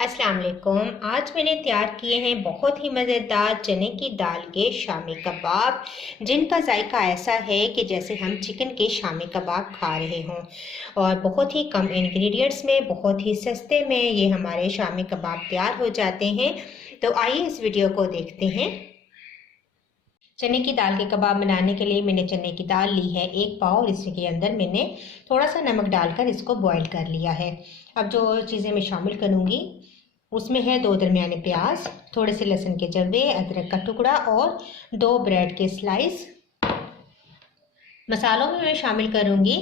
अस्सलाम वालेकुम। आज मैंने तैयार किए हैं बहुत ही मज़ेदार चने की दाल के शामी कबाब, जिनका जायका ऐसा है कि जैसे हम चिकन के शामी कबाब खा रहे हों। और बहुत ही कम इंग्रेडिएंट्स में, बहुत ही सस्ते में ये हमारे शामी कबाब तैयार हो जाते हैं। तो आइए इस वीडियो को देखते हैं। चने की दाल के कबाब बनाने के लिए मैंने चने की दाल ली है 1 पाव, और इसके अंदर मैंने थोड़ा सा नमक डालकर इसको बॉईल कर लिया है। अब जो चीज़ें मैं शामिल करूँगी उसमें है 2 दरमियाने प्याज, थोड़े से लहसुन के जर्वे, अदरक का टुकड़ा और 2 ब्रेड के स्लाइस। मसालों में मैं शामिल करूँगी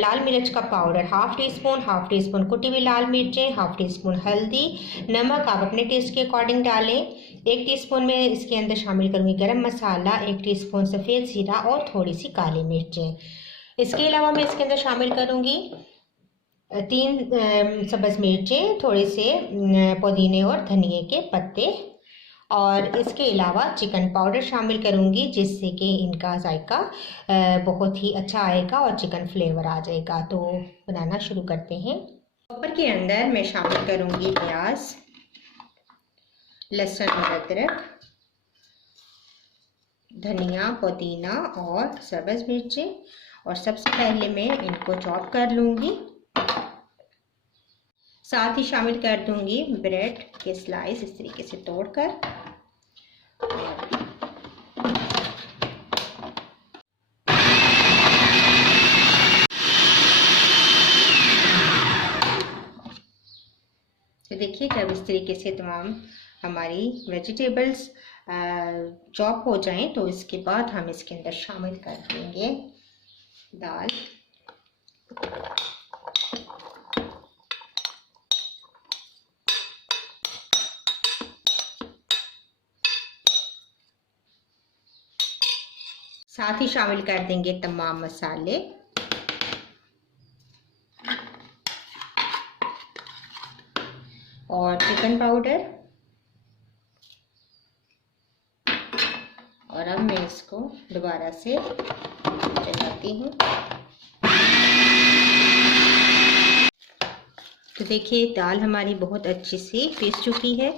लाल मिर्च का पाउडर हाफ़ टी स्पून कुटी हुई लाल मिर्चें, हाफ़ टी स्पून हल्दी, नमक आप अपने टेस्ट के अकॉर्डिंग डालें। 1 टीस्पून में इसके अंदर शामिल करूँगी गरम मसाला, 1 टीस्पून सफ़ेद ज़ीरा और थोड़ी सी काली मिर्चें। इसके अलावा मैं इसके अंदर शामिल करूँगी 3 सब्ज़ मिर्चें, थोड़े से पुदीने और धनिए के पत्ते, और इसके अलावा चिकन पाउडर शामिल करूँगी, जिससे कि इनका जायका बहुत ही अच्छा आएगा और चिकन फ्लेवर आ जाएगा। तो बनाना शुरू करते हैं। ऊपर के अंदर मैं शामिल करूँगी प्याज, लहसुन और अदरक, धनिया, पुदीना और सब्ज़ मिर्चें, और सबसे पहले मैं इनको चॉप कर लूँगी। साथ ही शामिल कर दूँगी ब्रेड के स्लाइस इस तरीके से तोड़कर। तो देखिए, जब इस तरीके से तमाम हमारी वेजिटेबल्स चॉप हो जाएं तो इसके बाद हम इसके अंदर शामिल कर देंगे दाल। साथ ही शामिल कर देंगे तमाम मसाले, और चिकन पाउडर। और अब मैं इसको दोबारा से चलाती हूँ। तो देखिए, दाल हमारी बहुत अच्छी सी पीस चुकी है।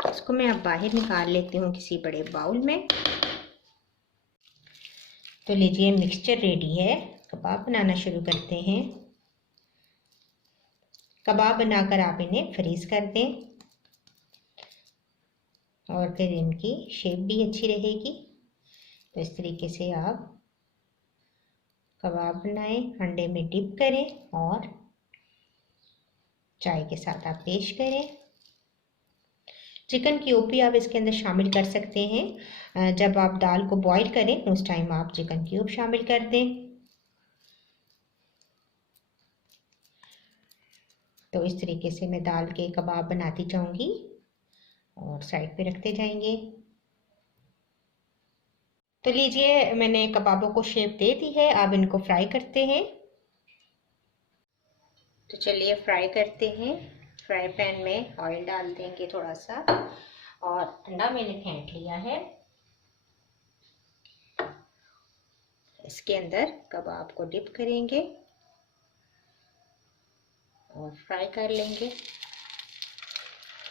इसको मैं अब बाहर निकाल लेती हूँ किसी बड़े बाउल में। तो लीजिए, मिक्सचर रेडी है। कबाब बनाना शुरू करते हैं। कबाब बनाकर आप इन्हें फ्रीज़ कर दें, और फिर इनकी शेप भी अच्छी रहेगी। तो इस तरीके से आप कबाब बनाएं, अंडे में डिप करें और चाय के साथ आप पेश करें। चिकन क्यूब भी आप इसके अंदर शामिल कर सकते हैं। जब आप दाल को बॉईल करें उस टाइम आप चिकन क्यूब शामिल कर दें। तो इस तरीके से मैं दाल के कबाब बनाती जाऊंगी और साइड पे रखते जाएंगे। तो लीजिए, मैंने कबाबों को शेप दे दी है। अब इनको फ्राई करते हैं। तो चलिए फ्राई करते हैं। फ्राई पैन में ऑयल डाल देंगे थोड़ा सा, और अंडा मैंने फेंट लिया है। इसके अंदर कबाब को डिप करेंगे और फ्राई कर लेंगे।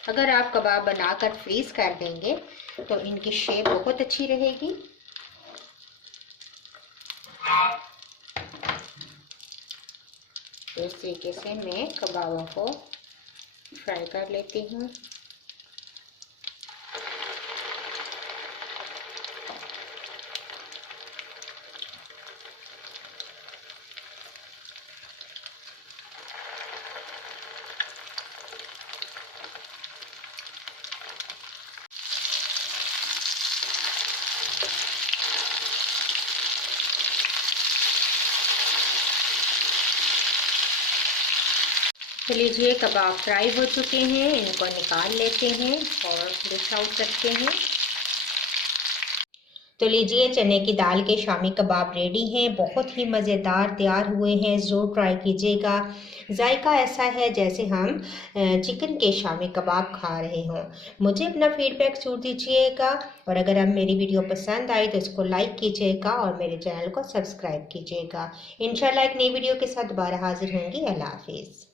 अगर आप कबाब बनाकर फ्रीज कर देंगे तो इनकी शेप बहुत अच्छी रहेगी। तो इस तरीके से मैं कबाबों को फ्राई कर लेती हूँ। तो लीजिए, कबाब फ्राई हो चुके हैं। इनको निकाल लेते हैं और डिश आउट करते हैं। तो लीजिए, चने की दाल के शामी कबाब रेडी हैं। बहुत ही मज़ेदार तैयार हुए हैं। ज़रूर ट्राई कीजिएगा। जायका ऐसा है जैसे हम चिकन के शामी कबाब खा रहे हों। मुझे अपना फीडबैक ज़रूर दीजिएगा, और अगर अब मेरी वीडियो पसंद आई तो इसको लाइक कीजिएगा और मेरे चैनल को सब्सक्राइब कीजिएगा। इंशाल्लाह एक नई वीडियो के साथ दोबारा हाजिर होंगी। अल्लाह हाफिज़।